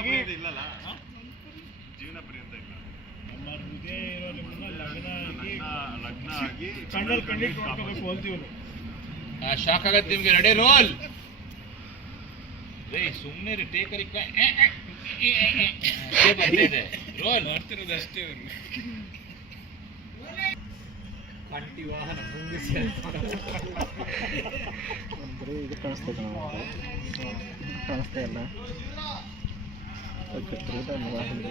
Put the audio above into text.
ಇಲ್ಲಲ್ಲ? ಜೀವನ ಪರ್ಯಂತ ಇಲ್ಲ. ನಮ್ಮ ಹೃದಯ ಲಗ್ನ ಆಗಿ ಲಗ್ನ ಲಗ್ನ ಆಗಿ ಕಣ್ಣಲ್ಲಿ ನೋಡ್ಕೋಬೇಕು ಅಂತೀವಿ ಶಾಕ್ ಆಗತ್ತೆ ನಿಮ್ಗೆ. ರೆಡಿ ರೋಲ್ ರೇ ಸುಮ್ಮನೆ ರೀ ಟೇಕರಿ ಬರ್ತಿದೆ ರೋಲ್ ಮಾಡ್ತಿರೋದು ಅಷ್ಟೇ ಕಂಟಿ ವಾಹನ ಮುಂಗಿಸಿ ಬರೀ ಇದು ಕಾಣಿಸ್ತೈತೆ ನಾವು ಕಾಣಿಸ್ತಾ ಇಲ್ಲ. ಓಕೆ ವಾಹನ